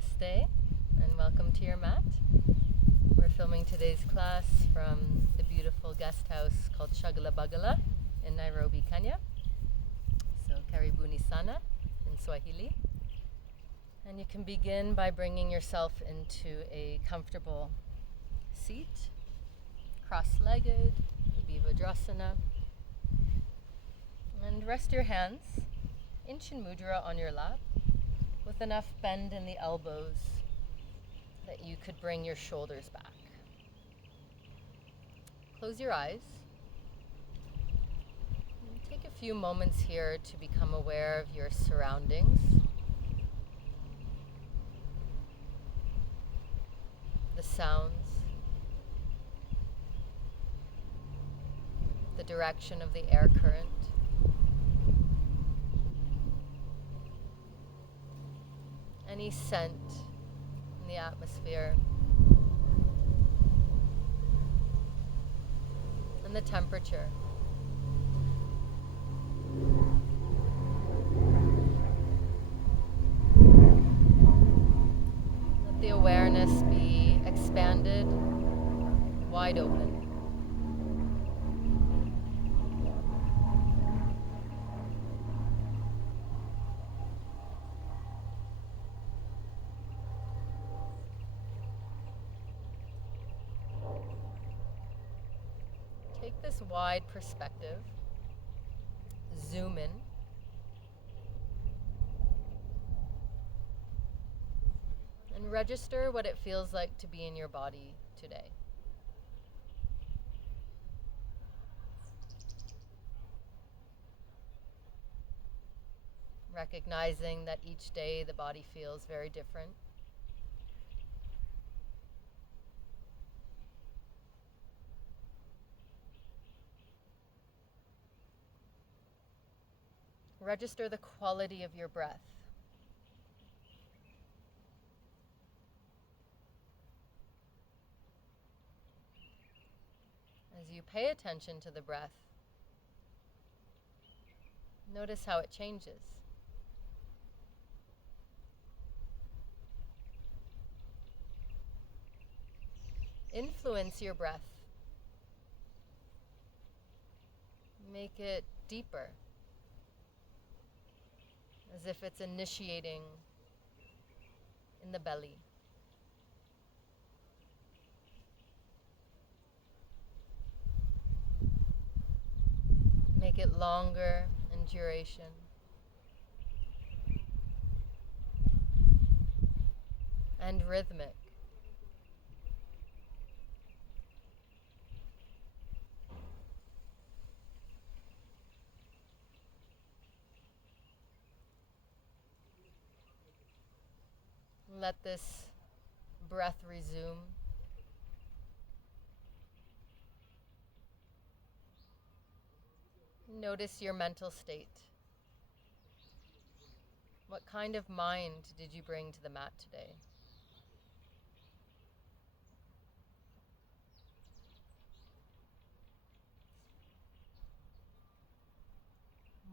Namaste and welcome to your mat. We're filming today's class from the beautiful guest house called Shagalabagala in Nairobi, Kenya. So Karibu sana in Swahili. And you can begin by bringing yourself into a comfortable seat, cross-legged, maybe Vajrasana. And rest your hands in Chin Mudra on your lap with enough bend in the elbows that you could bring your shoulders back. Close your eyes. And take a few moments here to become aware of your surroundings. The sounds, the direction of the air current. Any scent in the atmosphere, and the temperature. Let the awareness be expanded, wide open. Take this wide perspective, zoom in, and register what it feels like to be in your body today. Recognizing that each day the body feels very different. Register the quality of your breath. As you pay attention to the breath, notice how it changes. Influence your breath. Make it deeper, as if it's initiating in the belly. Make it longer in duration. And rhythmic. Let this breath resume. Notice your mental state. What kind of mind did you bring to the mat today?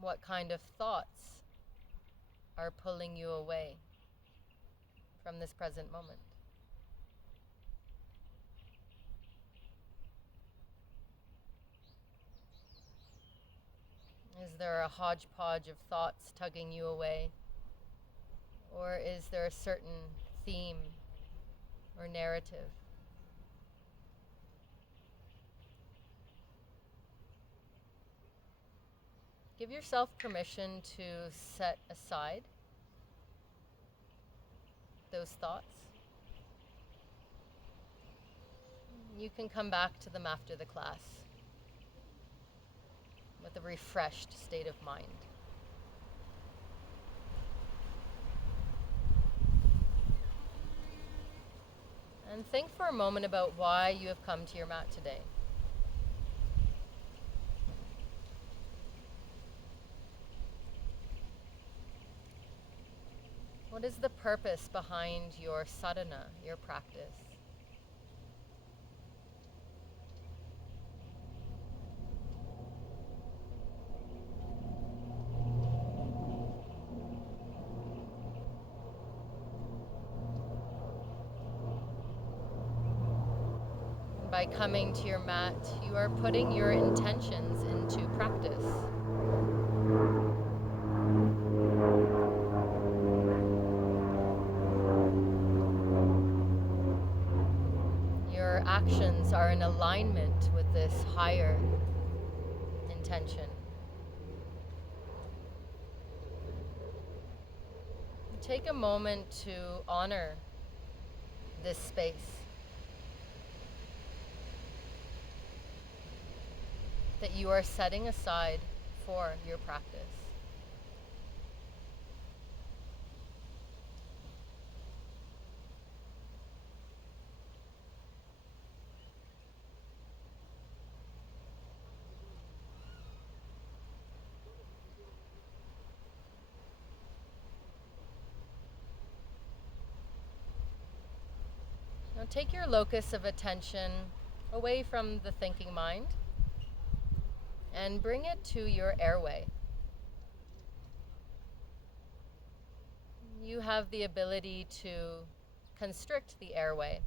What kind of thoughts are pulling you away from this present moment? Is there a hodgepodge of thoughts tugging you away? Or is there a certain theme or narrative? Give yourself permission to set aside those thoughts. You can come back to them after the class with a refreshed state of mind. And think for a moment about why you have come to your mat today. What is the purpose behind your sadhana, your practice? by coming to your mat, you are putting your intentions into practice. Your actions are in alignment with this higher intention. Take a moment to honor this space. That you are setting aside for your practice. Now take your locus of attention away from the thinking mind and bring it to your airway. You have the ability to constrict the airway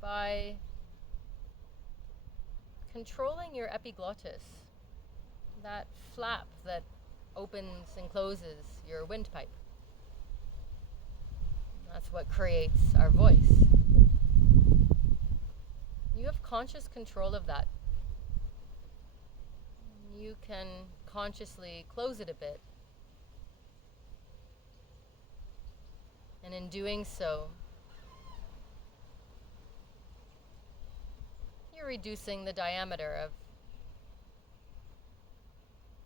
by controlling your epiglottis, that flap that opens and closes your windpipe. That's what creates our voice. You have conscious control of that. You can consciously close it a bit. And in doing so, you're reducing the diameter of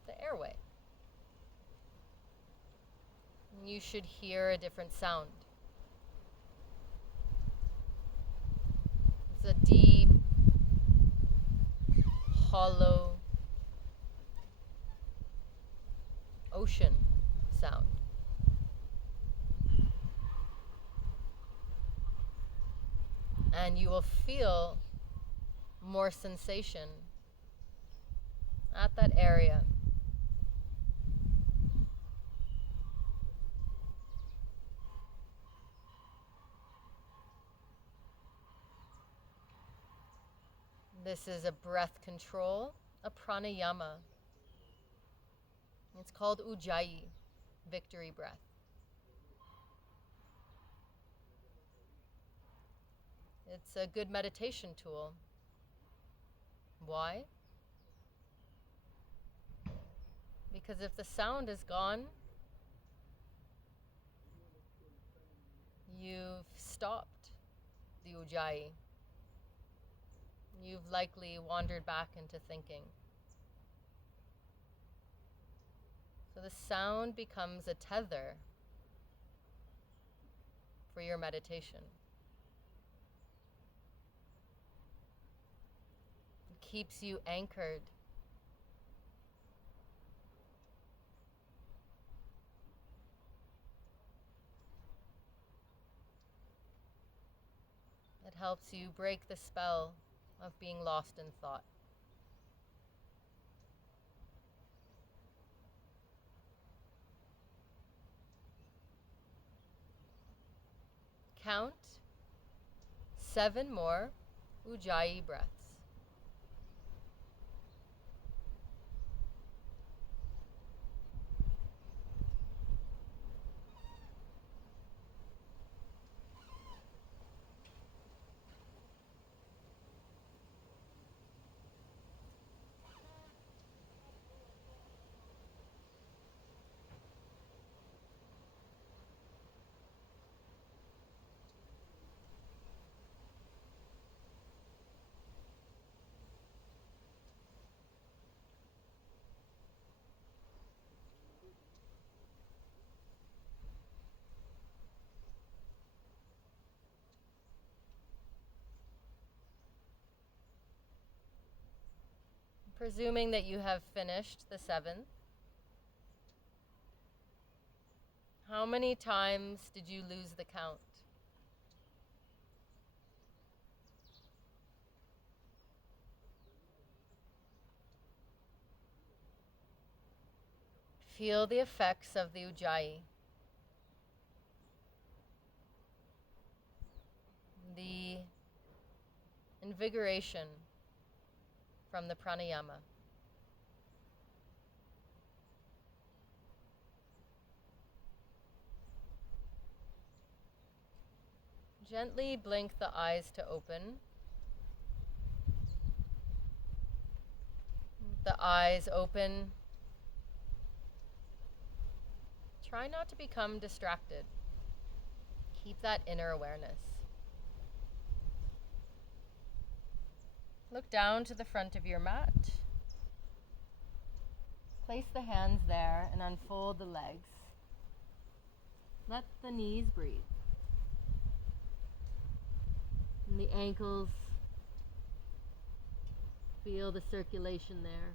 the airway. You should hear a different sound. It's a deep, hollow, ocean sound. And you will feel more sensation at that area. This is a breath control, a pranayama. It's called Ujjayi, victory breath. It's a good meditation tool. Why? Because if the sound is gone, you've stopped the Ujjayi. You've likely wandered back into thinking. So the sound becomes a tether for your meditation. It keeps you anchored. It helps you break the spell of being lost in thought. Count 7 more Ujjayi breaths. Presuming that you have finished the 7th, how many times did you lose the count? Feel the effects of the Ujjayi. the invigoration from the pranayama. Gently blink the eyes to open. The eyes open. Try not to become distracted. Keep that inner awareness. Look down to the front of your mat. Place the hands there and unfold the legs. Let the knees breathe. And the ankles, feel the circulation there.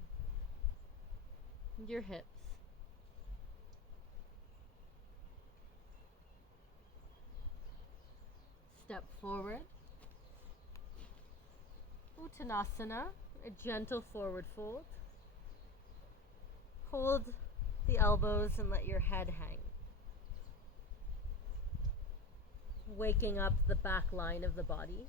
And your hips. Step forward. Uttanasana, a gentle forward fold. Hold the elbows and let your head hang. Waking up the back line of the body.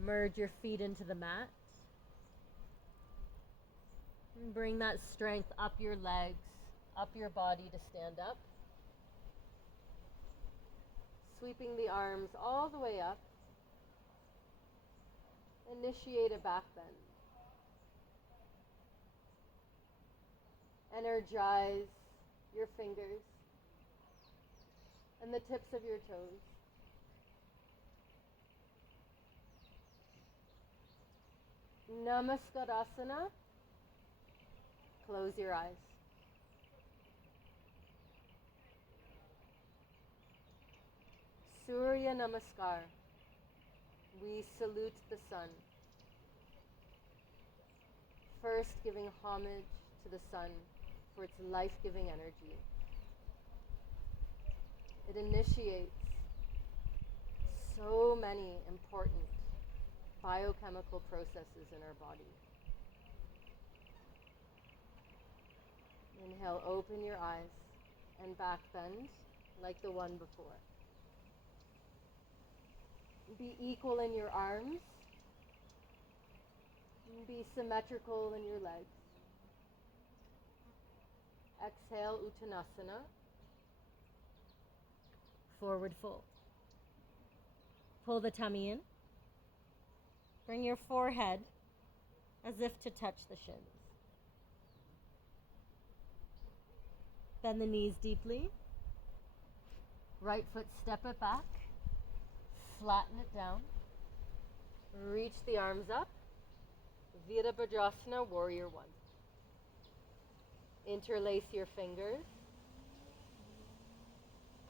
Merge your feet into the mat. And bring that strength up your legs, up your body to stand up. Sweeping the arms all the way up. Initiate a back bend. Energize your fingers and the tips of your toes. Namaskarasana. Close your eyes. Surya namaskar. We salute the sun. First, giving homage to the sun for its life-giving energy. It initiates so many important biochemical processes in our body. Inhale, open your eyes and back bend like the one before. Be equal in your arms. Be symmetrical in your legs. Exhale, Uttanasana. Forward fold. Pull the tummy in. Bring your forehead as if to touch the shins. Bend the knees deeply. Right foot, step it back. Flatten it down. Reach the arms up. Virabhadrasana, warrior one. Interlace your fingers.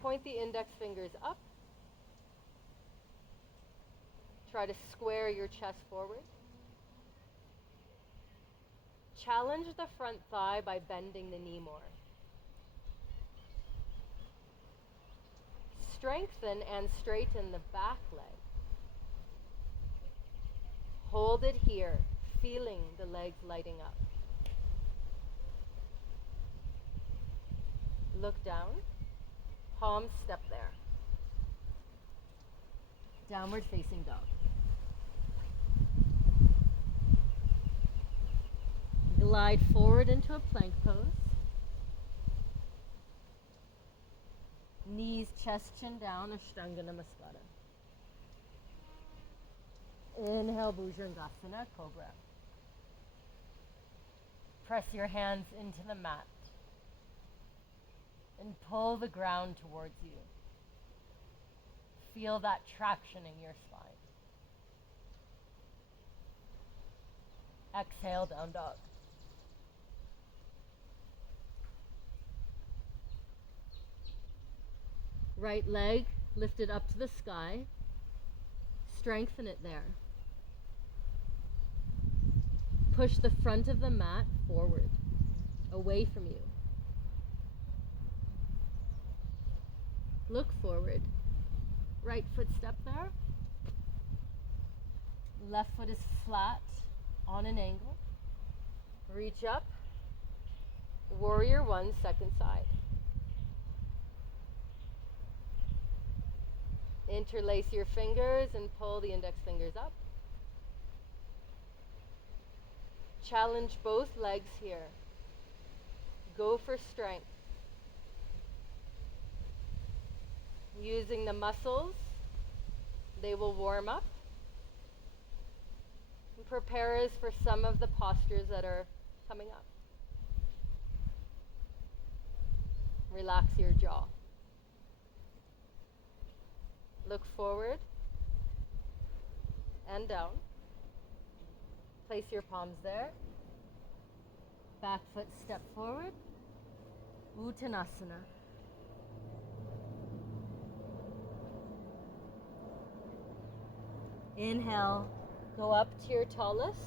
Point the index fingers up. Try to square your chest forward. Challenge the front thigh by bending the knee more. Strengthen and straighten the back leg. Hold it here, feeling the legs lighting up. Look down, palms step there. Downward facing dog. Glide forward into a plank pose. Knees, chest, chin down, Ashtanga Namaskara. Inhale, Bhujangasana, Cobra. Press your hands into the mat and pull the ground towards you. Feel that traction in your spine. Exhale, down dog. Right leg lifted up to the sky. Strengthen it there. Push the front of the mat forward, away from you. Look forward. Right foot step there. Left foot is flat on an angle. Reach up. Warrior one, second side. Interlace your fingers and pull the index fingers up. Challenge both legs here. Go for strength. Using the muscles, they will warm up and prepare us for some of the postures that are coming up. Relax your jaw. Look forward and down. Place your palms there. Back foot step forward. Uttanasana. Inhale, go up to your tallest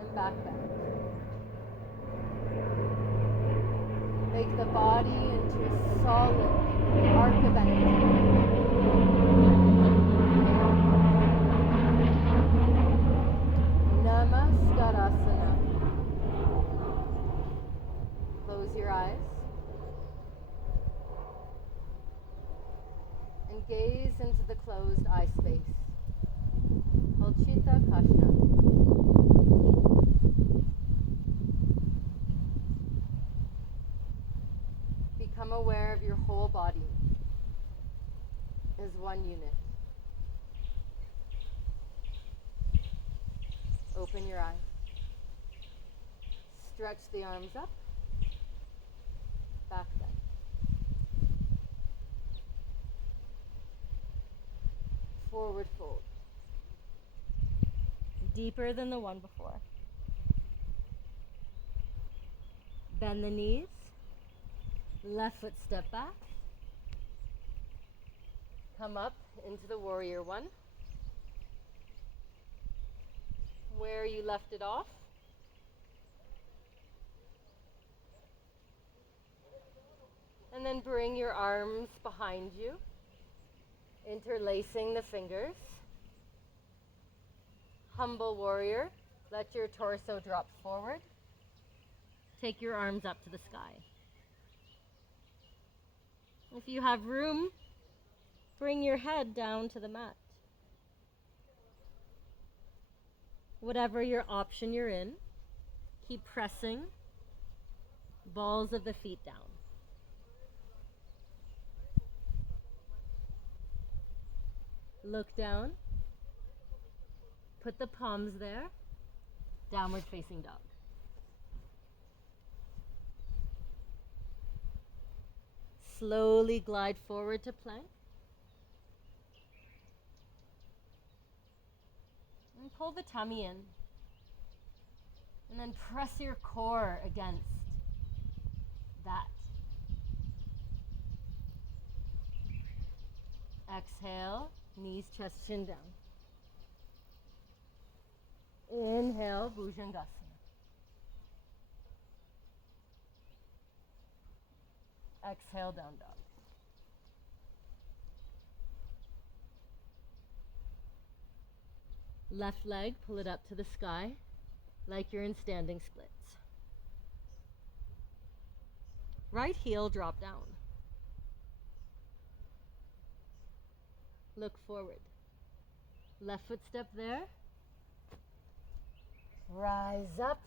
and back bend. Make the body into a solid arc of energy. Namaskar. Close your eyes and gaze into the closed eye space. Called Chitta Kashna. Become aware of your whole body as one unit. Open your eyes. Stretch the arms up. Back bend. Forward fold. Deeper than the one before. Bend the knees. Left foot step back. Come up into the warrior one. Where you left it off. And then bring your arms behind you, interlacing the fingers. Humble warrior. Let your torso drop forward. Take your arms up to the sky. If you have room, bring your head down to the mat. Whatever your option you're in, keep pressing balls of the feet down. Look down. Put the palms there. Downward facing dog. Slowly glide forward to plank. And pull the tummy in. And then press your core against that. Exhale, knees, chest, chin down. Inhale, Bhujangasana. Exhale, down dog. Left leg, pull it up to the sky like you're in standing splits. Right heel, drop down. Look forward. Left foot step there. Rise up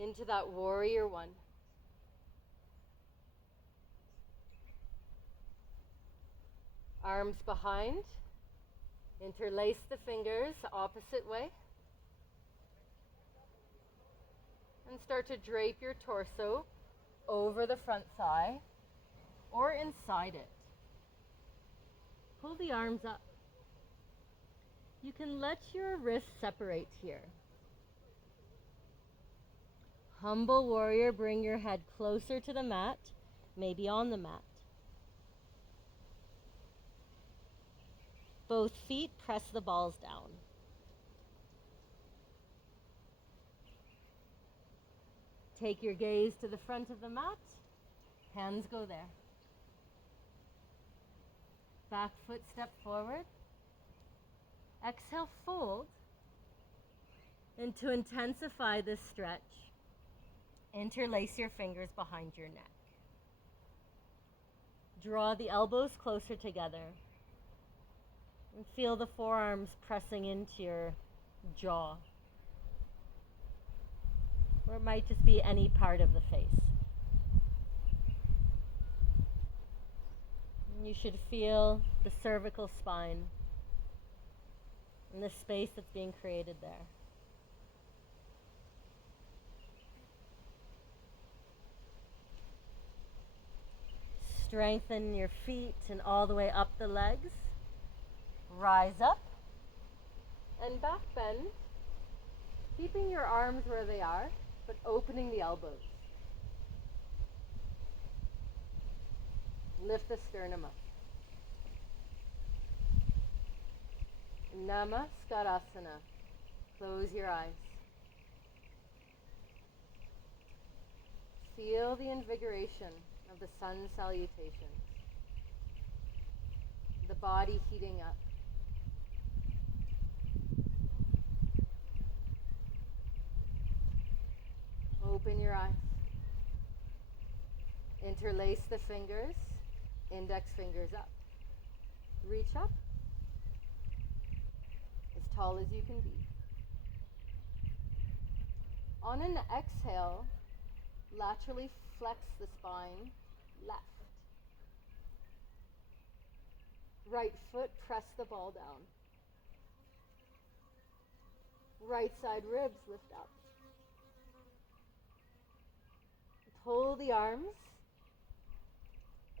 into that warrior one. Arms behind. Interlace the fingers opposite way. And start to drape your torso over the front thigh or inside it. Pull the arms up. You can let your wrists separate here. Humble warrior, bring your head closer to the mat, maybe on the mat. Both feet press the balls down. Take your gaze to the front of the mat. Hands go there. Back foot step forward. Exhale, fold. And to intensify this stretch, Interlace your fingers behind your neck. Draw the elbows closer together and feel the forearms pressing into your jaw. Or it might just be any part of the face. And you should feel the cervical spine and the space that's being created there. Strengthen your feet and all the way up the legs. Rise up and back bend, keeping your arms where they are, but opening the elbows. Lift the sternum up. Namaskarasana. Close your eyes. Feel the invigoration of the sun salutations. The body heating up. Open your eyes. Interlace the fingers, index fingers up. Reach up as tall as you can be. On an exhale, laterally flex the spine left. Right foot, press the ball down. Right side ribs lift up. Pull the arms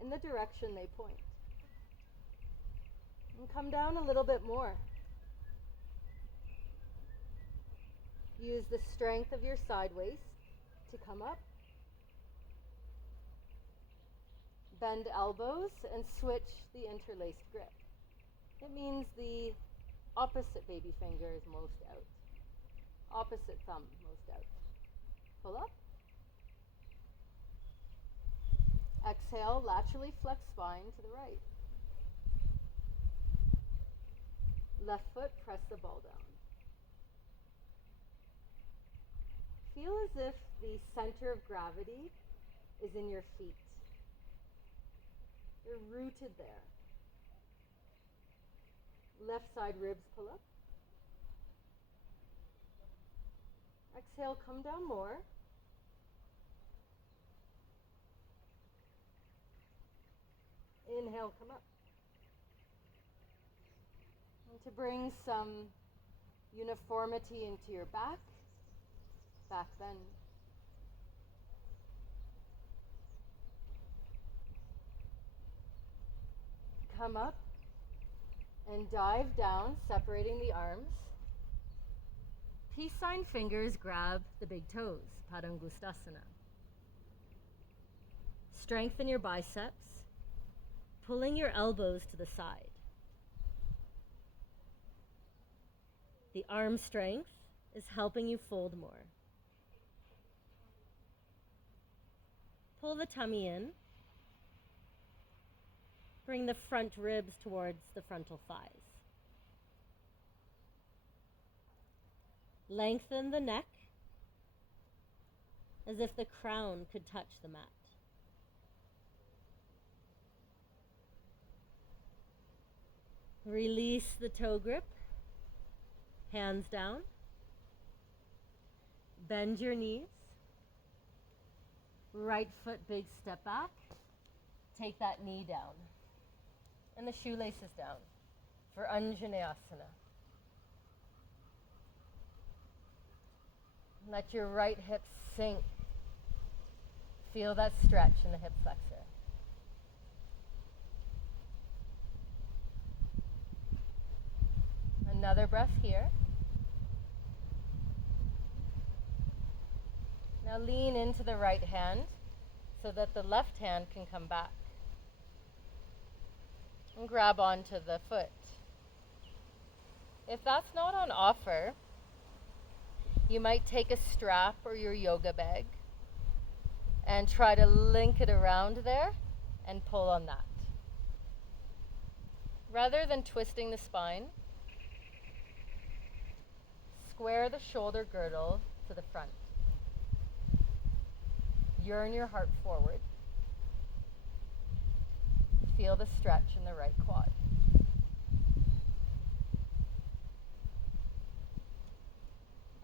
in the direction they point. And come down a little bit more. Use the strength of your side waist to come up. Bend elbows and switch the interlaced grip. It means the opposite baby finger is most out. Opposite thumb most out. Pull up. Exhale, laterally flex spine to the right. Left foot, press the ball down. Feel as if the center of gravity is in your feet. You're rooted there. Left side ribs pull up. Exhale, come down more. Inhale, come up. And to bring some uniformity into your back bend. Come up and dive down, separating the arms. Peace sign fingers grab the big toes, Padangustasana. Strengthen your biceps, pulling your elbows to the side. The arm strength is helping you fold more. Pull the tummy in. Bring the front ribs towards the frontal thighs. Lengthen the neck as if the crown could touch the mat. Release the toe grip, hands down. Bend your knees. Right foot, big step back. Take that knee down. And the shoelaces down for Anjaneyasana. Let your right hip sink. Feel that stretch in the hip flexor. Another breath here. Now lean into the right hand so that the left hand can come back. And grab onto the foot. If that's not on offer, you might take a strap or your yoga bag and try to link it around there and pull on that. Rather than twisting the spine, square the shoulder girdle to the front. Yearn your heart forward. Feel the stretch in the right quad.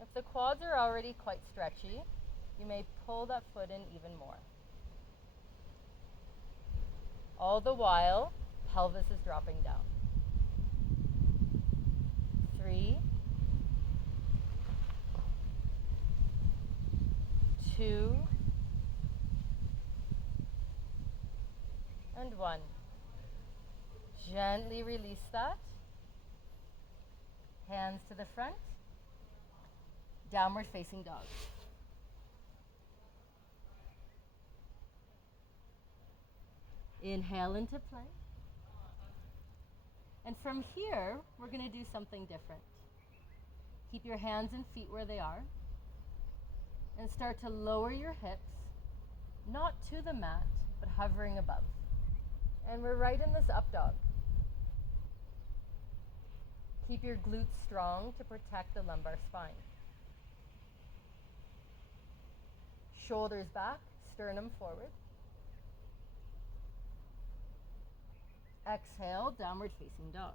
If the quads are already quite stretchy, you may pull that foot in even more. All the while, pelvis is dropping down. 3, 2, and 1. Gently release that. Hands to the front. Downward facing dog. Inhale into plank. And from here, we're going to do something different. Keep your hands and feet where they are. And start to lower your hips, not to the mat, but hovering above. And we're right in this up dog. Keep your glutes strong to protect the lumbar spine. Shoulders back, sternum forward. Exhale, downward facing dog.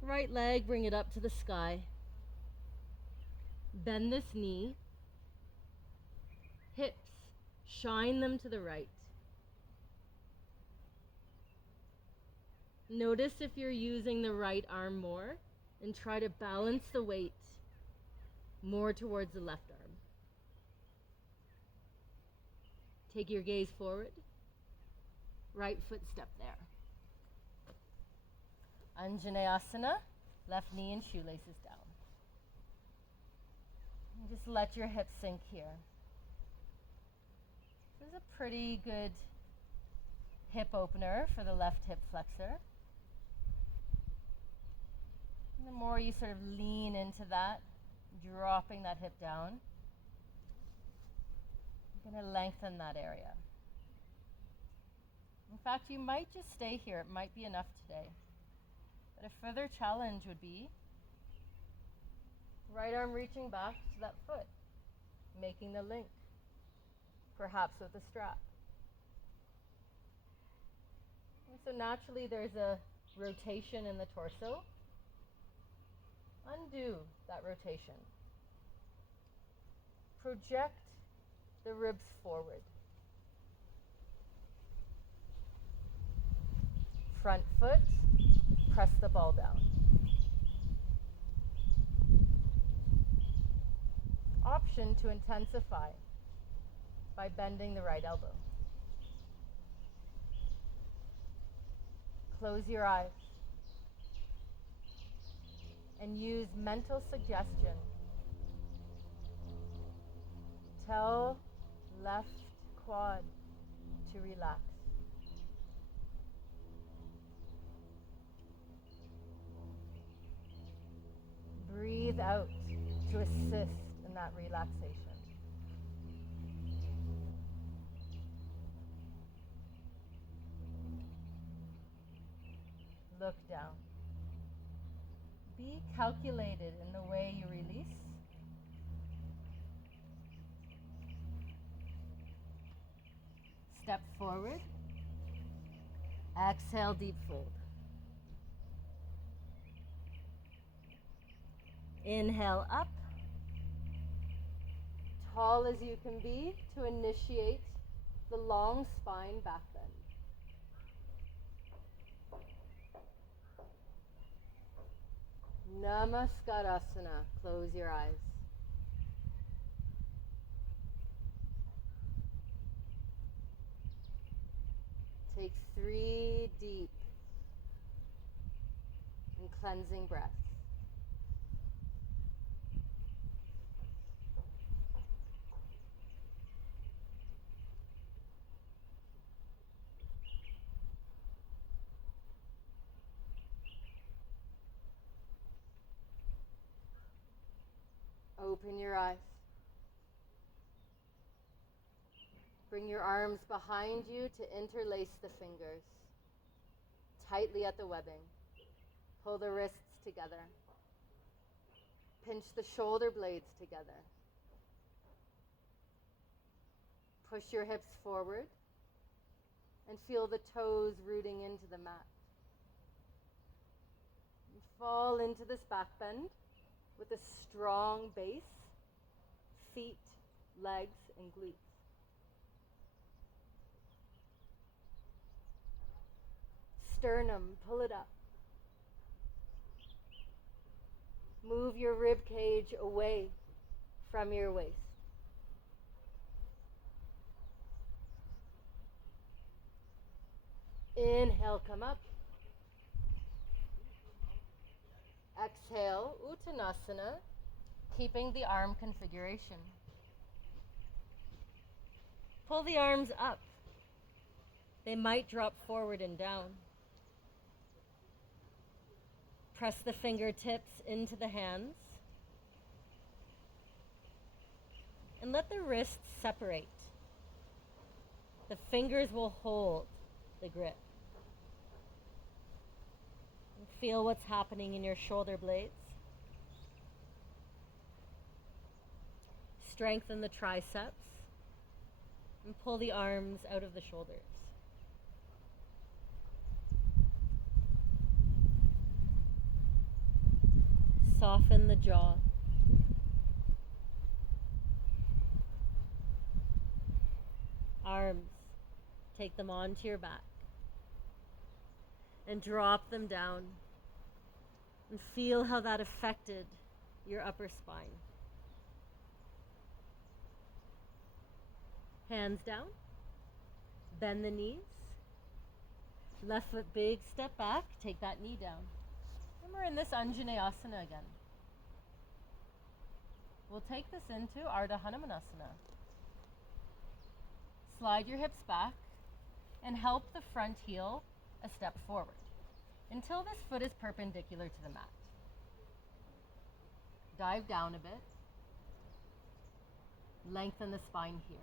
Right leg, bring it up to the sky. Bend this knee. Hips, shine them to the right. Notice if you're using the right arm more and try to balance the weight more towards the left arm. Take your gaze forward. Right foot step there. Anjaneyasana, left knee and shoelaces down. And just let your hips sink here. This is a pretty good hip opener for the left hip flexor. And the more you sort of lean into that, dropping that hip down, you're going to lengthen that area. In fact, you might just stay here. It might be enough today. But a further challenge would be right arm reaching back to that foot, making the link, perhaps with a strap. And so naturally there's a rotation in the torso. Undo that rotation. Project the ribs forward. Front foot, press the ball down. Option to intensify by bending the right elbow. Close your eyes and use mental suggestion. Tell left quad to relax. Breathe out to assist in that relaxation. Look down. Be calculated in the way you release. Step forward. Exhale, deep fold. Inhale up, tall as you can be to initiate the long spine back bend. Namaskarasana, close your eyes. Take 3 deep and cleansing breaths. Open your eyes. Bring your arms behind you to interlace the fingers tightly at the webbing. Pull the wrists together. Pinch the shoulder blades together. Push your hips forward and feel the toes rooting into the mat. You fall into this back bend with a strong base, feet, legs, and glutes. Sternum, pull it up. Move your rib cage away from your waist. Inhale, come up. Exhale, Uttanasana, keeping the arm configuration. Pull the arms up. They might drop forward and down. Press the fingertips into the hands. And let the wrists separate. The fingers will hold the grip. And feel what's happening in your shoulder blades. Strengthen the triceps and pull the arms out of the shoulders. Soften the jaw. Arms, take them onto your back and drop them down and feel how that affected your upper spine. Hands down, bend the knees, left foot big, step back, take that knee down. And we're in this Anjaneyasana again. We'll take this into Ardha Hanumanasana. Slide your hips back and help the front heel a step forward until this foot is perpendicular to the mat. Dive down a bit. Lengthen the spine here.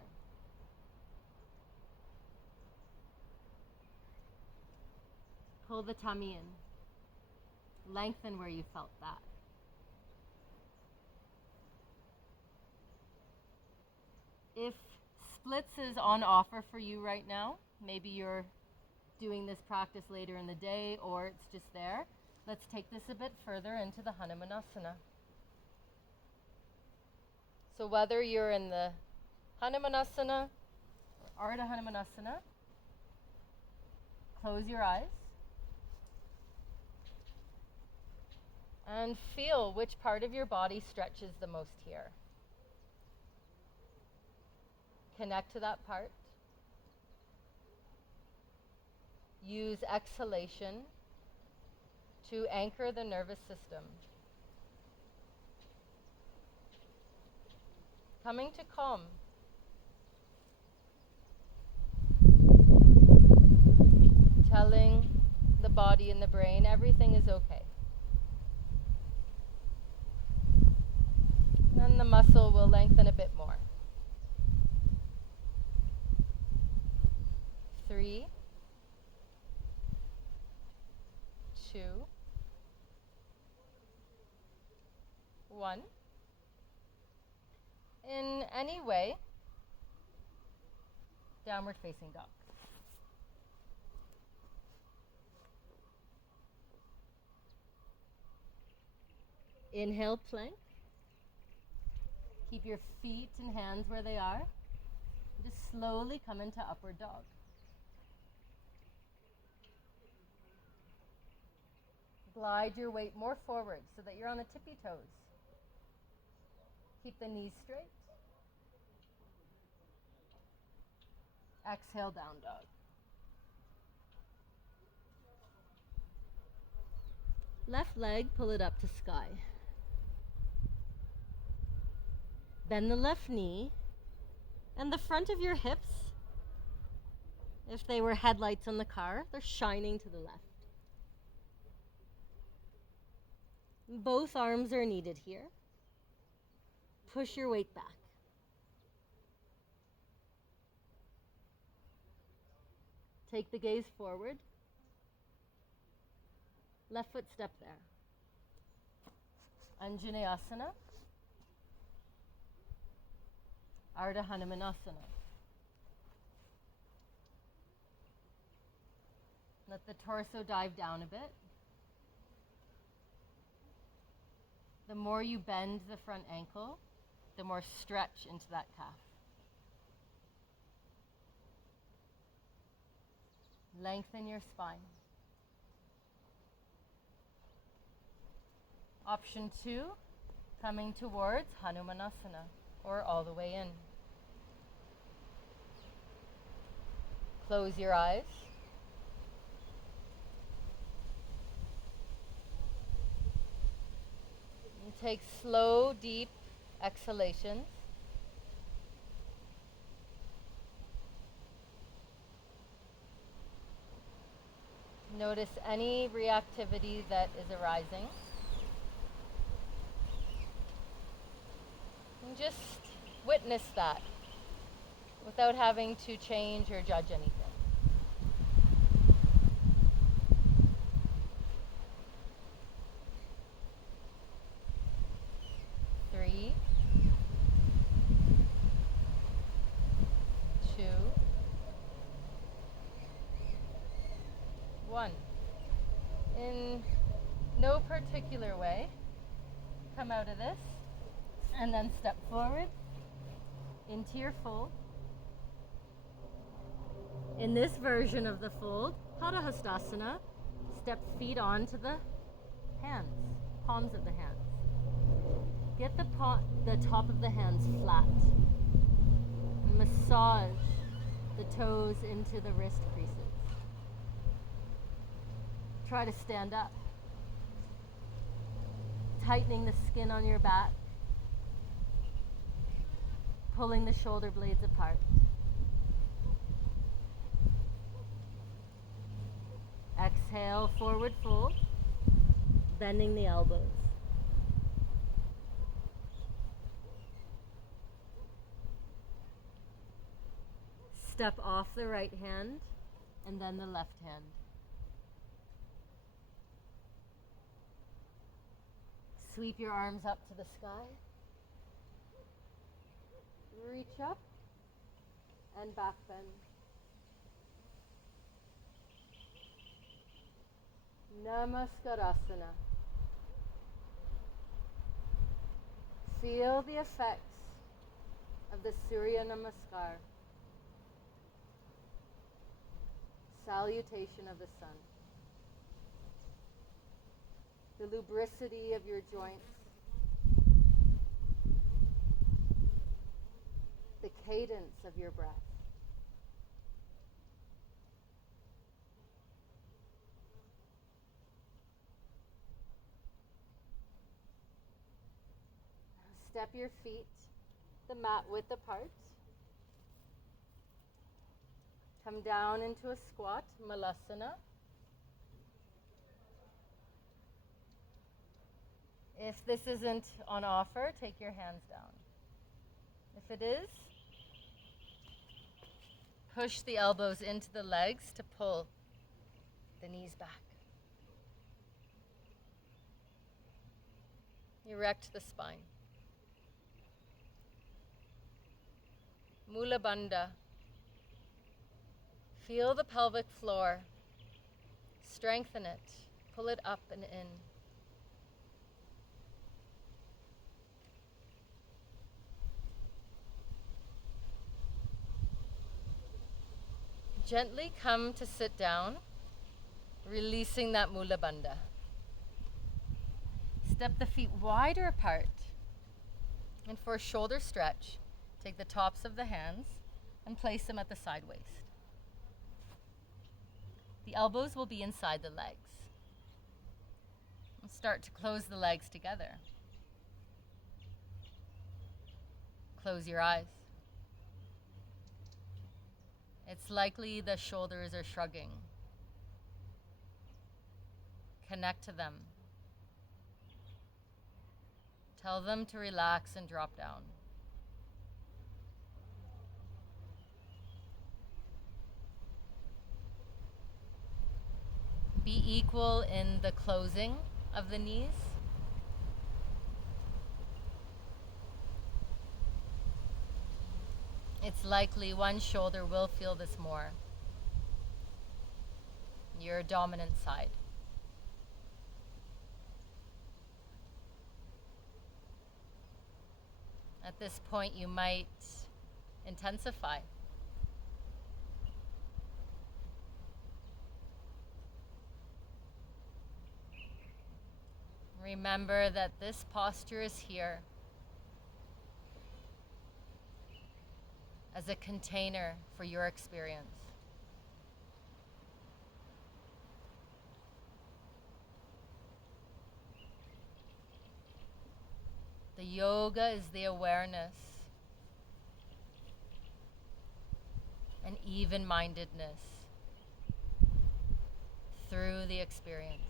Pull the tummy in. Lengthen where you felt that. If splits is on offer for you right now, maybe you're doing this practice later in the day or it's just there, let's take this a bit further into the Hanumanasana. So whether you're in the Hanumanasana or Ardha Hanumanasana, close your eyes and feel which part of your body stretches the most here. Connect to that part. Use exhalation to anchor the nervous system. Coming to calm. Telling the body and the brain everything is okay. Then the muscle will lengthen a bit more. 3, 2, 1. In any way, downward facing dog. Inhale, plank. Keep your feet and hands where they are. Just slowly come into upward dog. Glide your weight more forward so that you're on the tippy toes. Keep the knees straight. Exhale, down dog. Left leg, pull it up to sky. Bend the left knee and the front of your hips, if they were headlights on the car, they're shining to the left. Both arms are needed here. Push your weight back. Take the gaze forward. Left foot step there. Anjaneyasana. Ardha Hanumanasana. Let the torso dive down a bit. The more you bend the front ankle, the more stretch into that calf. Lengthen your spine. Option 2, coming towards Hanumanasana, or all the way in. Close your eyes. And take slow, deep exhalations. Notice any reactivity that is arising. And just witness that without having to change or judge anything. Three, 2, 1. In no particular way, come out of this and then step forward into your fold. In this version of the fold, Padahastasana, step feet onto the hands, palms of the hands. Get the top of the hands flat. And massage the toes into the wrist creases. Try to stand up. Tightening the skin on your back. Pulling the shoulder blades apart. Exhale, forward fold, bending the elbows. Step off the right hand and then the left hand. Sweep your arms up to the sky. Reach up and back bend. Namaskarasana. Feel the effects of the Surya namaskar. Salutation of the sun. The lubricity of your joints. The cadence of your breath. Step your feet, the mat width apart. Come down into a squat, malasana. If this isn't on offer, take your hands down. If it is, push the elbows into the legs to pull the knees back. Erect the spine. Mula Bandha. Feel the pelvic floor. Strengthen it. Pull it up and in. Gently come to sit down, releasing that Mula Bandha. Step the feet wider apart. And for a shoulder stretch, take the tops of the hands and place them at the side waist. The elbows will be inside the legs. And start to close the legs together. Close your eyes. It's likely the shoulders are shrugging. Connect to them. Tell them to relax and drop down. Be equal in the closing of the knees. It's likely one shoulder will feel this more. your dominant side. At this point, you might intensify. Remember that this posture is here as a container for your experience. The yoga is the awareness and even-mindedness through the experience.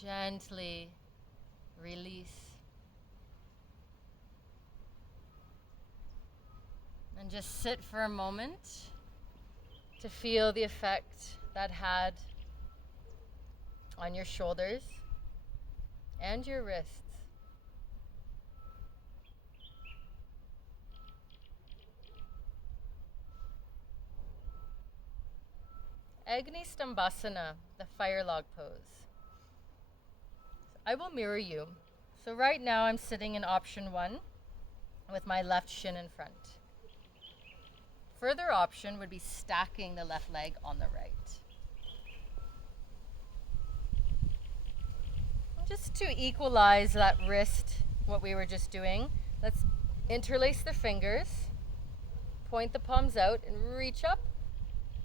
Gently release. And just sit for a moment to feel the effect that had on your shoulders and your wrists. Agni stambhasana, the fire log pose. I will mirror you. So right now I'm sitting in option 1 with my left shin in front. Further option would be stacking the left leg on the right. Just to equalize that wrist, what we were just doing, let's interlace the fingers, point the palms out and reach up,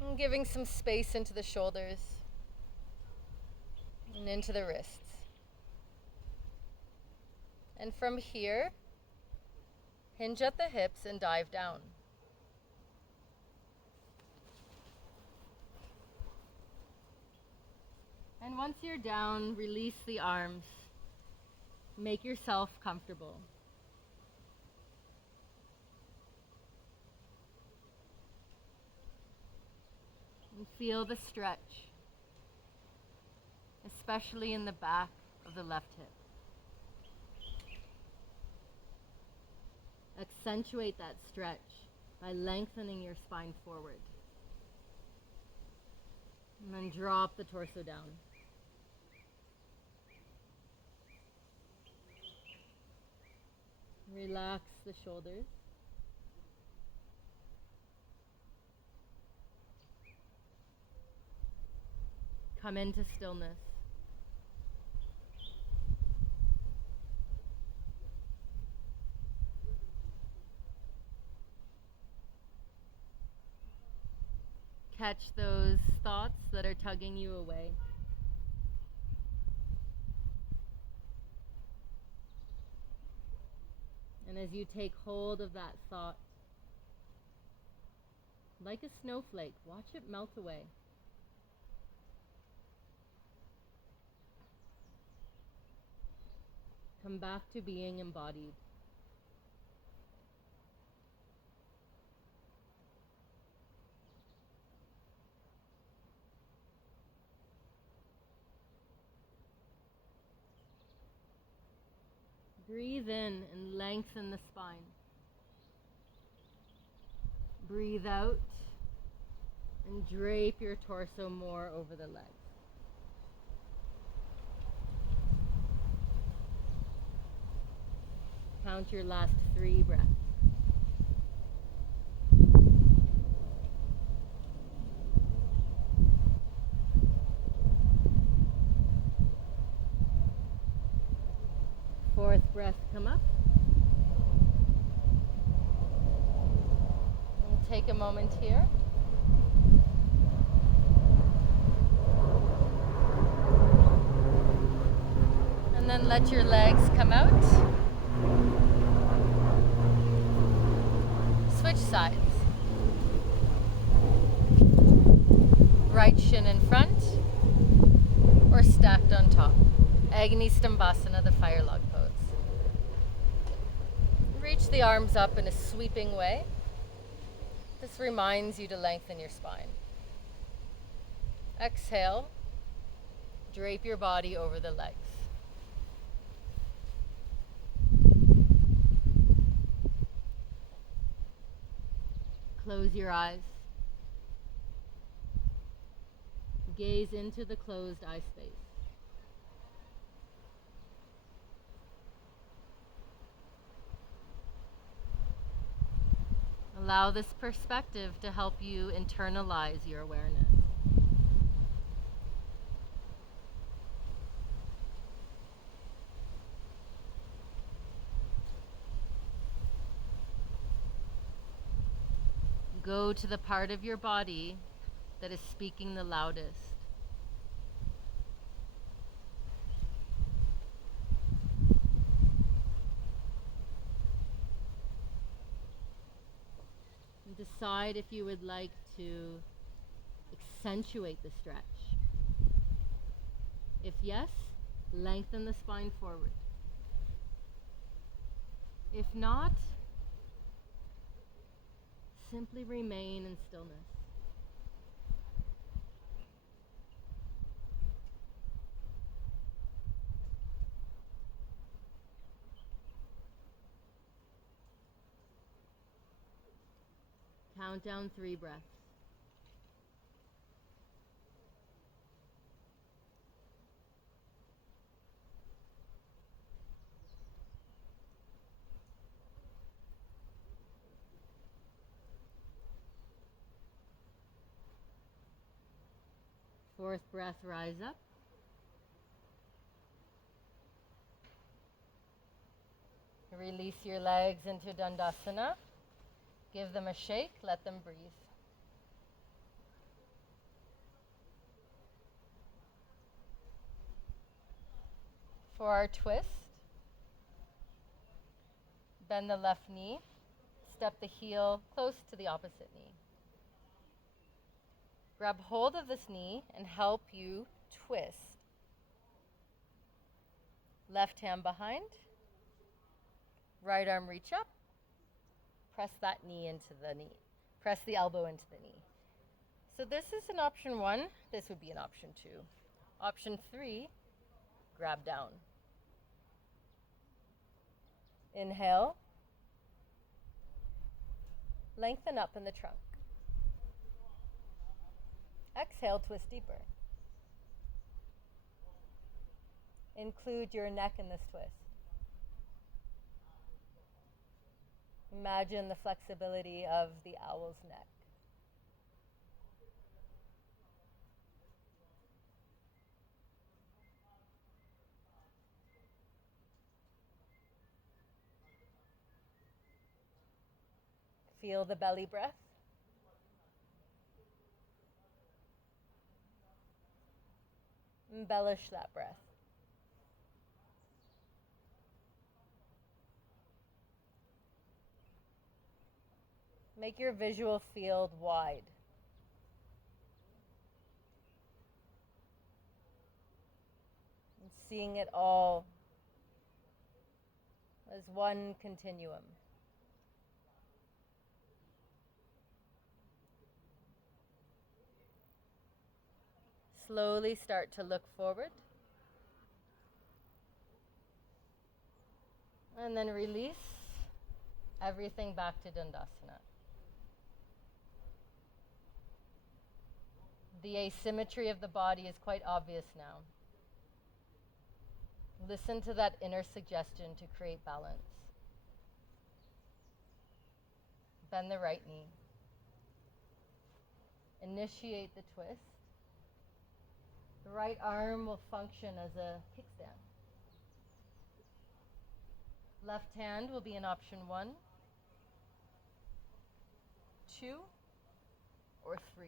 and giving some space into the shoulders and into the wrists. And from here, hinge at the hips and dive down. And once you're down, release the arms. Make yourself comfortable. And feel the stretch, especially in the back of the left hip. Accentuate that stretch by lengthening your spine forward. And then drop the torso down. Relax the shoulders. Come into stillness. Catch those thoughts that are tugging you away. And as you take hold of that thought, like a snowflake, watch it melt away. Come back to being embodied. Breathe in and lengthen the spine. Breathe out and drape your torso more over the legs. Count your last 3 breaths. Fourth breath, come up. And take a moment here. And then let your legs come out. Switch sides. Right shin in front or stacked on top. Agni stambhasana, the fire log pose. Reach the arms up in a sweeping way. This reminds you to lengthen your spine. Exhale. Drape your body over the legs. close your eyes. Gaze into the closed eye space. Allow this perspective to help you internalize your awareness. Go to the part of your body that is speaking the loudest. And decide if you would like to accentuate the stretch. If yes, lengthen the spine forward. If not, simply remain in stillness. Count down 3 breaths. Fourth breath, rise up. Release your legs into Dandasana. Give them a shake, let them breathe. For our twist, bend the left knee, step the heel close to the opposite knee. Grab hold of this knee and help you twist. Left hand behind, right arm reach up, press that knee into the knee. Press the elbow into the knee. So this is an option 1, this would be an option 2. Option 3, grab down. Inhale, lengthen up in the trunk. Exhale, twist deeper. Include your neck in this twist. Imagine the flexibility of the owl's neck. Feel the belly breath. Embellish that breath. Make your visual field wide. And seeing it all as one continuum. Slowly start to look forward. And then release everything back to Dandasana. The asymmetry of the body is quite obvious now. Listen to that inner suggestion to create balance. Bend the right knee. Initiate the twist. The right arm will function as a kickstand. Left hand will be in option 1, 2, or 3.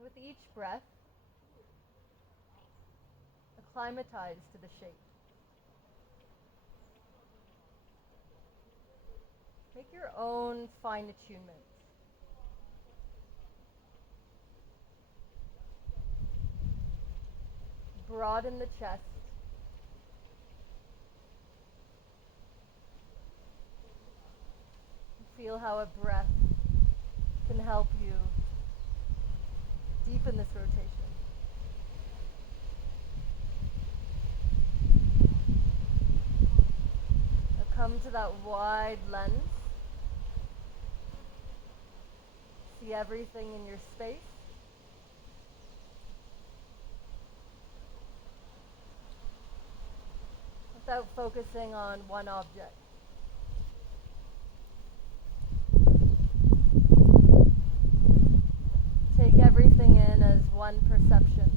With each breath, acclimatize to the shape. Make your own fine attunements. Broaden the chest. Feel how a breath can help you deepen this rotation. come to that wide lens. See everything in your space. Without focusing on one object. Take everything in as one perception.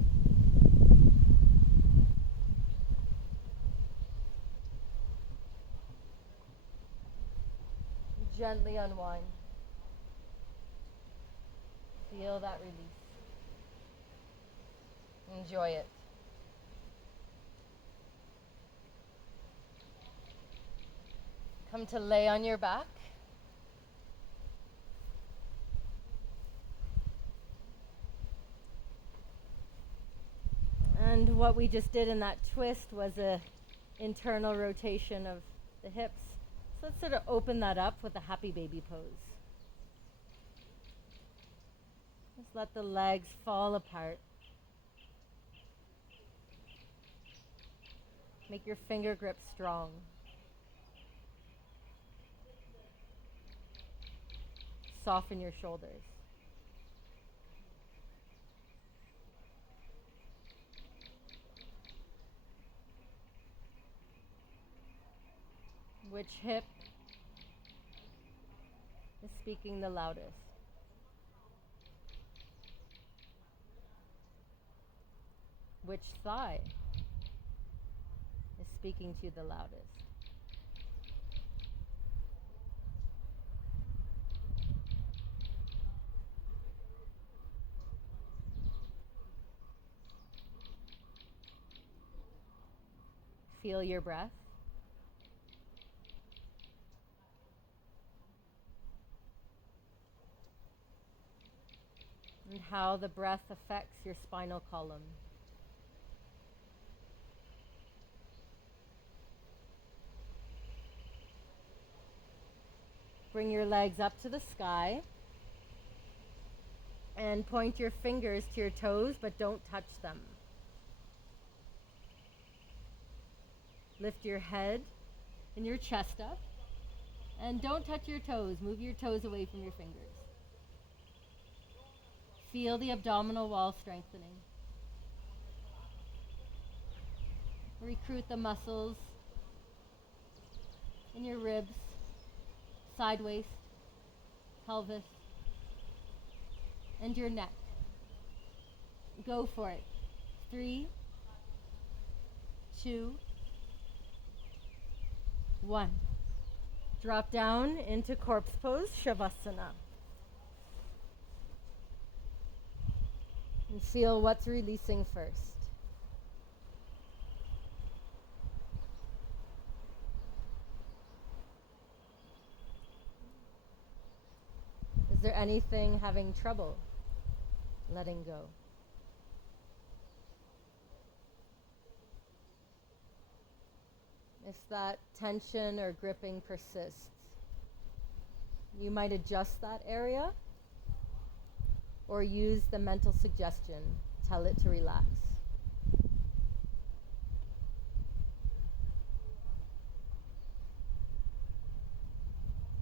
Gently unwind. Feel that release. Enjoy it. Come to lay on your back. And what we just did in that twist was a internal rotation of the hips. So let's sort of open that up with a happy baby pose. Just let the legs fall apart. Make your finger grip strong. Soften your shoulders. Which hip is speaking the loudest? Which thigh is speaking to you the loudest? Feel your breath. And how the breath affects your spinal column. Bring your legs up to the sky and point your fingers to your toes, but don't touch them. Lift your head and your chest up and don't touch your toes. Move your toes away from your fingers. Feel the abdominal wall strengthening. Recruit the muscles in your ribs, side waist, pelvis, and your neck. Go for it. 3, 2, 1. Drop down into corpse pose, Shavasana. And feel what's releasing first. Is there anything having trouble letting go? If that tension or gripping persists, you might adjust that area or use the mental suggestion, tell it to relax.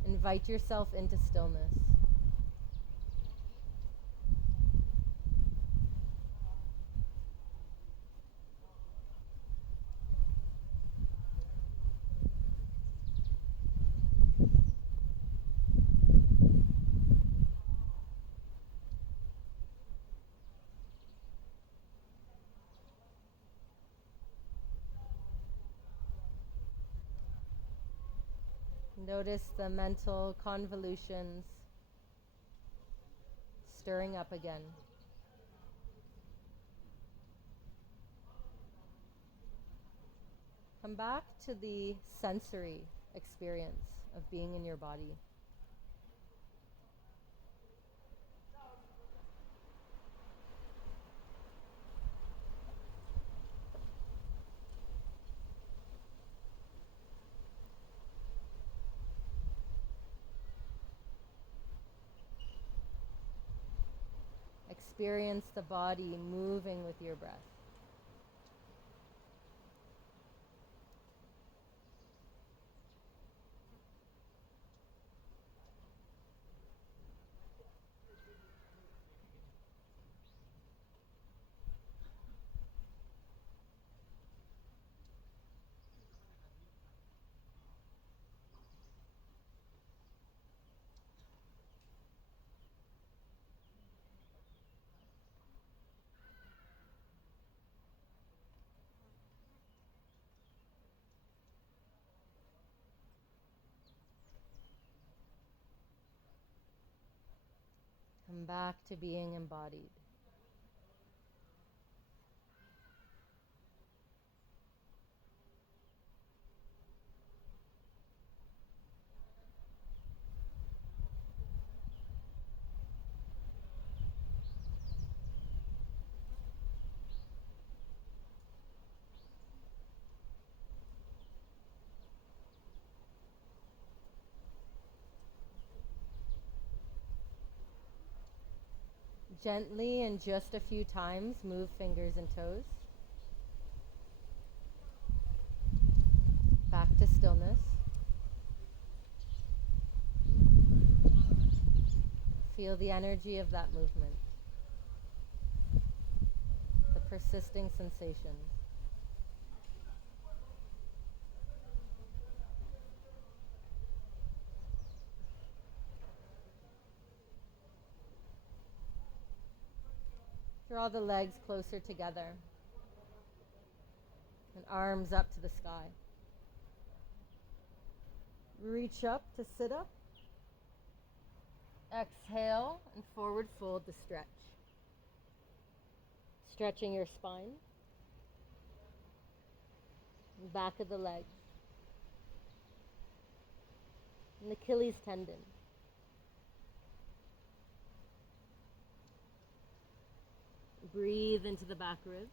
Invite yourself into stillness. Notice the mental convolutions stirring up again. Come back to the sensory experience of being in your body. Experience the body moving with your breath. Come back to being embodied. Gently and just a few times move fingers and toes. Back to stillness. Feel the energy of that movement. The persisting sensations. Draw the legs closer together and arms up to the sky. Reach up to sit up. Exhale and forward fold to stretch. Stretching your spine, back of the legs, and the Achilles tendon. Breathe into the back ribs.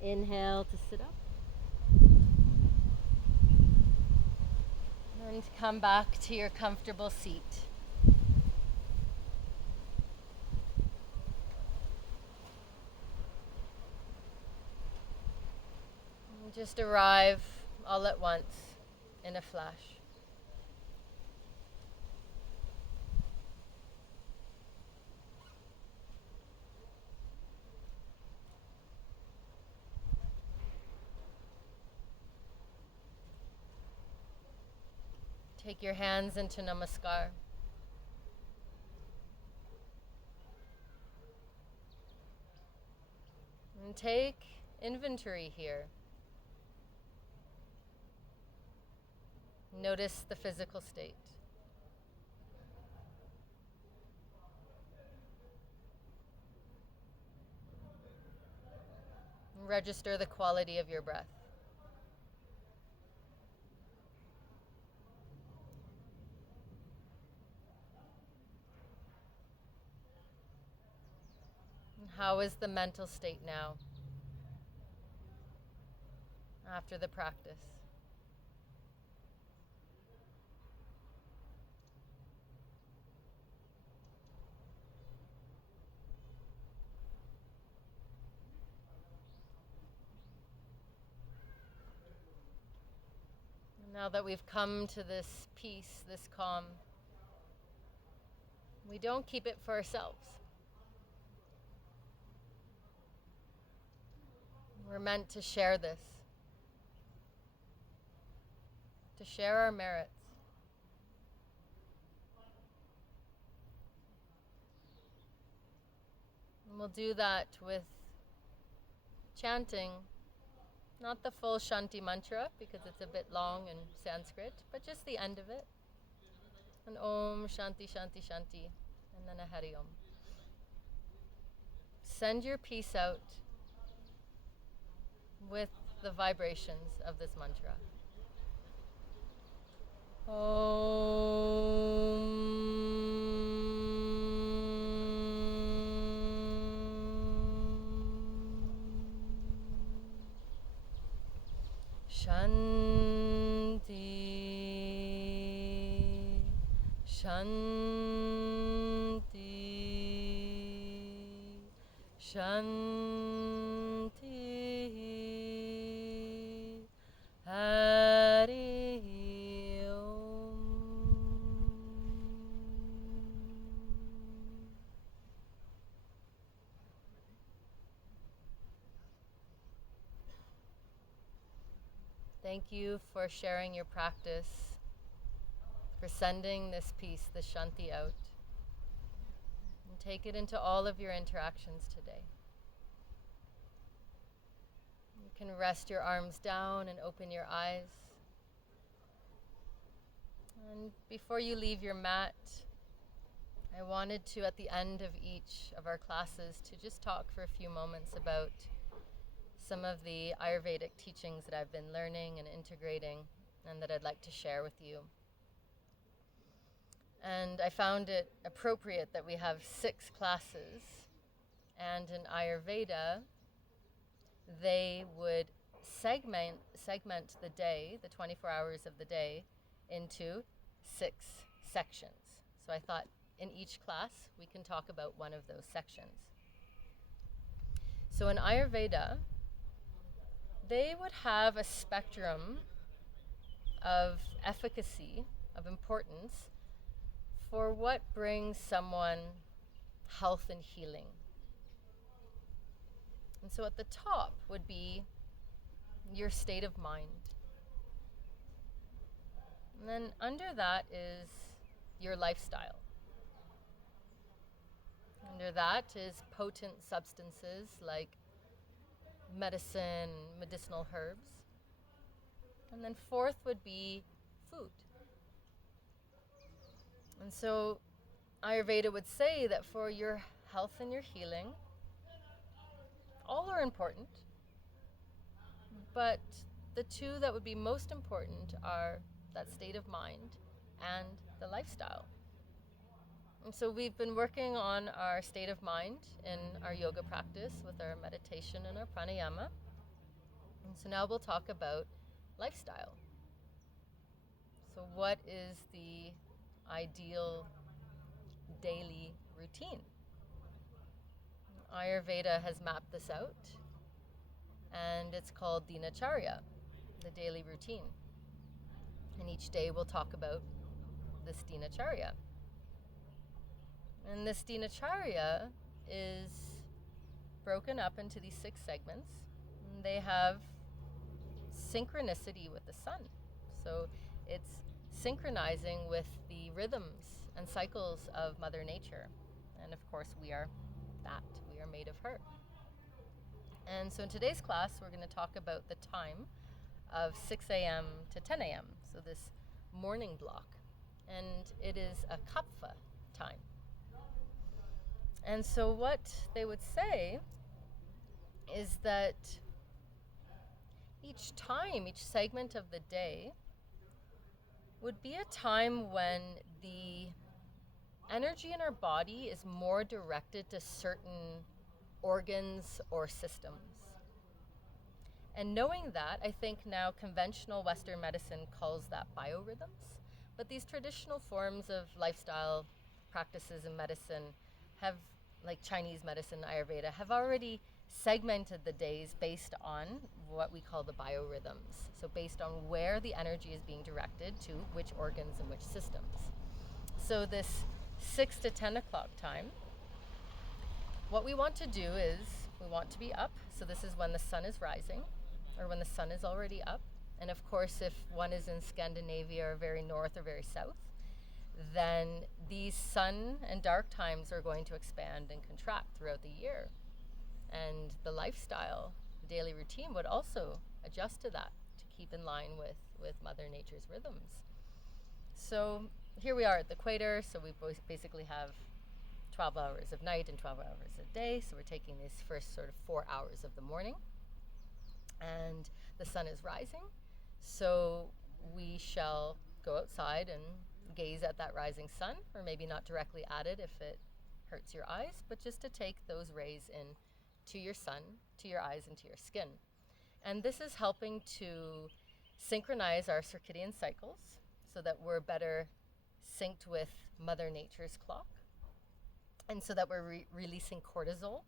Inhale to sit up. And come back to your comfortable seat. And just arrive all at once in a flash. Take your hands into namaskar. And take inventory here. Notice the physical state. Register the quality of your breath. How is the mental state now after the practice? Now that we've come to this peace, this calm, we don't keep it for ourselves. We're meant to share this, to share our merits. And we'll do that with chanting, not the full Shanti mantra because it's a bit long in Sanskrit, but just the end of it. An Om Shanti Shanti Shanti, and then a Hari Om. Send your peace out with the vibrations of this mantra. Shanti, Shanti, Shanti, Hari Om. Thank you for sharing your practice, for sending this peace, this Shanti out. And take it into all of your interactions today. You can rest your arms down and open your eyes. And before you leave your mat, I wanted to, at the end of each of our classes, to just talk for a few moments about some of the Ayurvedic teachings that I've been learning and integrating and that I'd like to share with you. And I found it appropriate that we have 6 classes, and in Ayurveda, they would segment the day, the 24 hours of the day, into 6 sections. So I thought in each class we can talk about one of those sections. So in Ayurveda, they would have a spectrum of efficacy, of importance, for what brings someone health and healing. And so at the top would be your state of mind. And then under that is your lifestyle. Under that is potent substances like medicine, medicinal herbs. And then fourth would be food. And so Ayurveda would say that for your health and your healing, all are important, but the 2 that would be most important are that state of mind and the lifestyle. And so we've been working on our state of mind in our yoga practice with our meditation and our pranayama. And so now we'll talk about lifestyle. So what is the ideal daily routine? Ayurveda has mapped this out, and it's called dinacharya, the daily routine. And each day we'll talk about this dinacharya. And this dinacharya is broken up into these 6 segments. And they have synchronicity with the sun. So it's synchronizing with the rhythms and cycles of Mother Nature. And of course we are that. We are made of her. And so in today's class we're going to talk about the time of 6 a.m. to 10 a.m. So this morning block. And it is a Kapha time. And so what they would say is that each segment of the day would be a time when the energy in our body is more directed to certain organs or systems. And knowing that, I think now conventional Western medicine calls that biorhythms, but these traditional forms of lifestyle practices in medicine have, like Chinese medicine, Ayurveda, have already segmented the days based on what we call the biorhythms. So based on where the energy is being directed to which organs and which systems. So this 6 to 10 o'clock time, what we want to do is we want to be up. So this is when the sun is rising or when the sun is already up. And of course, if one is in Scandinavia or very north or very south, then these sun and dark times are going to expand and contract throughout the year. And the lifestyle, the daily routine would also adjust to that to keep in line with Mother Nature's rhythms. So here we are at the equator, so we basically have 12 hours of night and 12 hours a day. So we're taking these first sort of 4 hours of the morning. And the sun is rising. So we shall go outside and gaze at that rising sun, or maybe not directly at it if it hurts your eyes, but just to take those rays in to your sun, to your eyes, and to your skin. And this is helping to synchronize our circadian cycles so that we're better synced with Mother Nature's clock, and so that we're releasing cortisol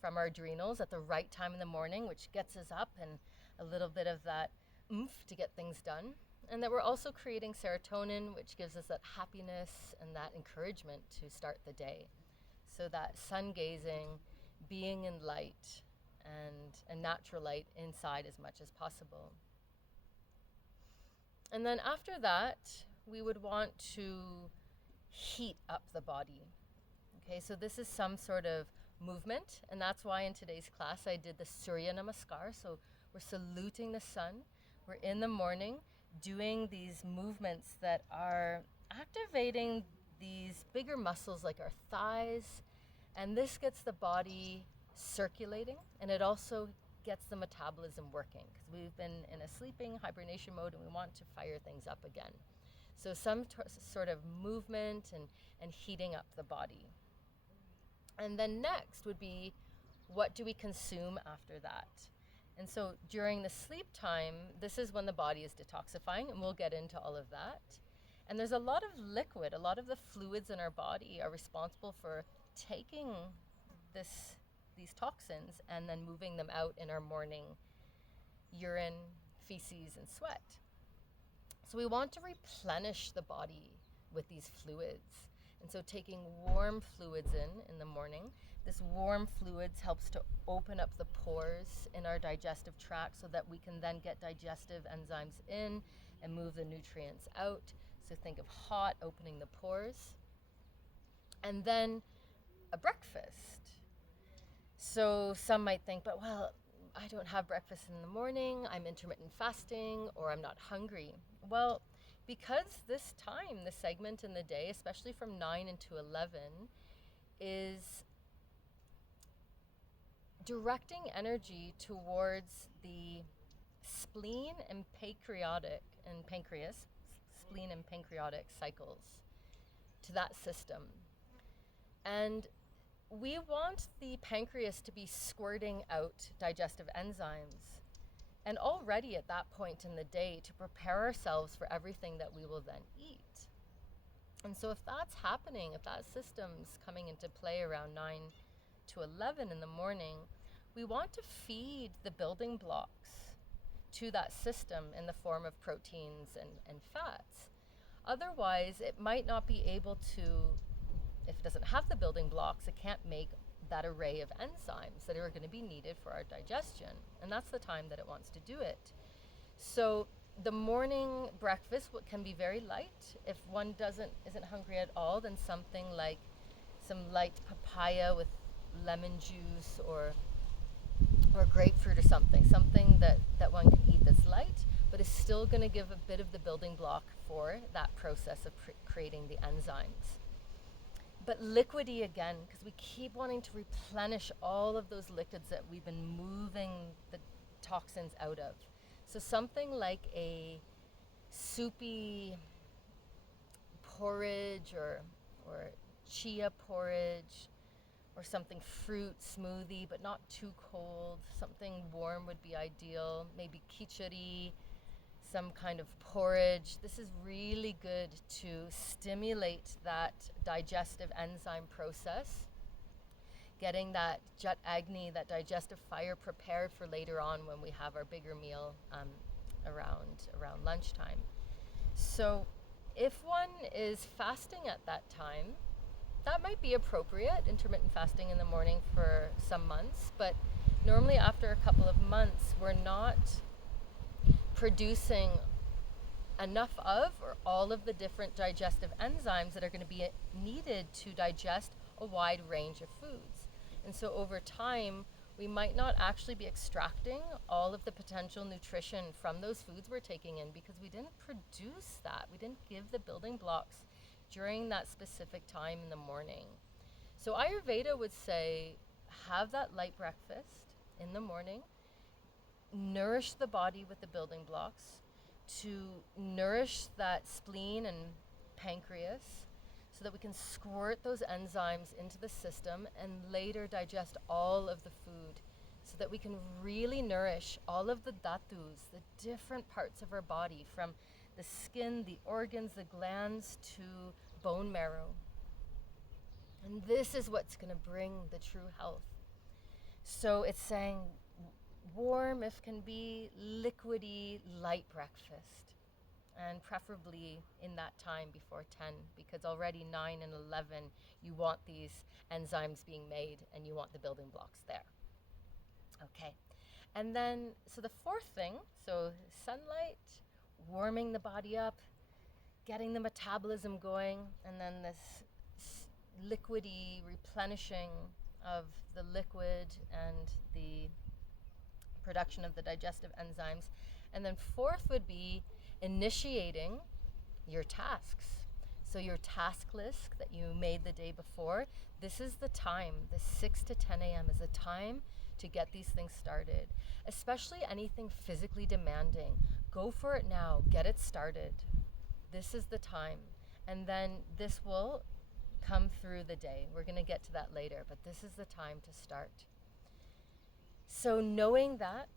from our adrenals at the right time in the morning, which gets us up and a little bit of that oomph to get things done. And that we're also creating serotonin, which gives us that happiness and that encouragement to start the day. So that sun gazing, being in light, and a natural light inside as much as possible. And then after that, we would want to heat up the body. Okay, so this is some sort of movement, and that's why in today's class I did the Surya namaskar. So we're saluting the sun. We're in the morning doing these movements that are activating these bigger muscles like our thighs, and this gets the body circulating, and it also gets the metabolism working because we've been in a sleeping hibernation mode and we want to fire things up again. So some sort of movement and heating up the body. And then next would be, what do we consume after that? And so during the sleep time, this is when the body is detoxifying, and we'll get into all of that. And there's a lot of liquid, a lot of the fluids in our body are responsible for taking these toxins and then moving them out in our morning urine, feces, and sweat. So we want to replenish the body with these fluids. And so taking warm fluids in the morning, this warm fluids helps to open up the pores in our digestive tract so that we can then get digestive enzymes in and move the nutrients out. So think of hot, opening the pores. And then a breakfast. So some might think, but well, I don't have breakfast in the morning, I'm intermittent fasting, or I'm not hungry. Well, because this time, the segment in the day, especially from 9 into 11, is directing energy towards the spleen and pancreatic cycles, to that system. And we want the pancreas to be squirting out digestive enzymes, and already at that point in the day to prepare ourselves for everything that we will then eat. And so if that's happening, if that system's coming into play around 9 to 11 in the morning, we want to feed the building blocks to that system in the form of proteins and fats. Otherwise, it might not be able to, if it doesn't have the building blocks, it can't make that array of enzymes that are going to be needed for our digestion. And that's the time that it wants to do it. So the morning breakfast can be very light. If one isn't hungry at all, then something like some light papaya with lemon juice or grapefruit or something that one can eat that's light, but is still going to give a bit of the building block for that process of creating the enzymes. But liquidy again, because we keep wanting to replenish all of those liquids that we've been moving the toxins out of. So something like a soupy porridge or chia porridge, or something fruit smoothie, but not too cold. Something warm would be ideal. Maybe khichdi, some kind of porridge. This is really good to stimulate that digestive enzyme process, getting that Agni, that digestive fire, prepared for later on when we have our bigger meal around lunchtime. So if one is fasting at that time, that might be appropriate, intermittent fasting in the morning for some months, but normally after a couple of months, we're not producing enough of or all of the different digestive enzymes that are going to be needed to digest a wide range of foods. And so over time, we might not actually be extracting all of the potential nutrition from those foods we're taking in because we didn't produce that. We didn't give the building blocks during that specific time in the morning. So Ayurveda would say, have that light breakfast in the morning, nourish the body with the building blocks to nourish that spleen and pancreas so that we can squirt those enzymes into the system and later digest all of the food so that we can really nourish all of the dhatus, the different parts of our body, from the skin, the organs, the glands, to bone marrow. And this is what's going to bring the true health. So it's saying warm, if can be, liquidy, light breakfast. And preferably in that time before 10, because already 9 and 11, you want these enzymes being made and you want the building blocks there. Okay. And then, so the fourth thing, so sunlight, warming the body up, getting the metabolism going, and then this liquidy replenishing of the liquid and the production of the digestive enzymes. And then fourth would be initiating your tasks. So your task list that you made the day before, this is the time, the 6 to 10 a.m. is the time to get these things started. Especially anything physically demanding. Go for it now, get it started. This is the time. And then this will come through the day. We're going to get to that later, but this is the time to start. So knowing that,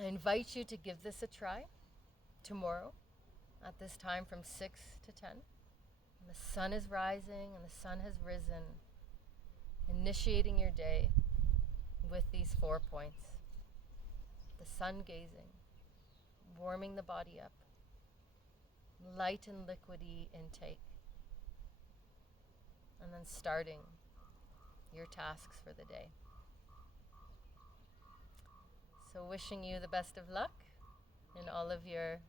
I invite you to give this a try tomorrow at this time from 6 to 10. And the sun is rising and the sun has risen. Initiating your day with these 4 points. The sun gazing, warming the body up, light and liquidy intake, and then starting your tasks for the day. So wishing you the best of luck in all of your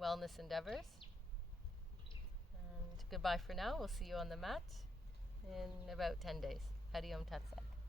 wellness endeavors. And goodbye for now. We'll see you on the mat in about 10 days. Hari Om Tat Sat.